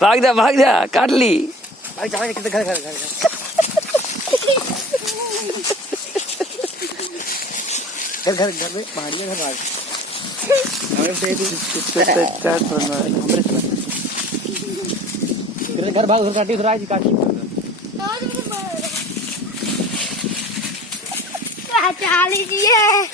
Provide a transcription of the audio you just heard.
भाग जा काटली घर में पहाड़ी में घर भाग उधर काटी उधर आज काटी चाली जी है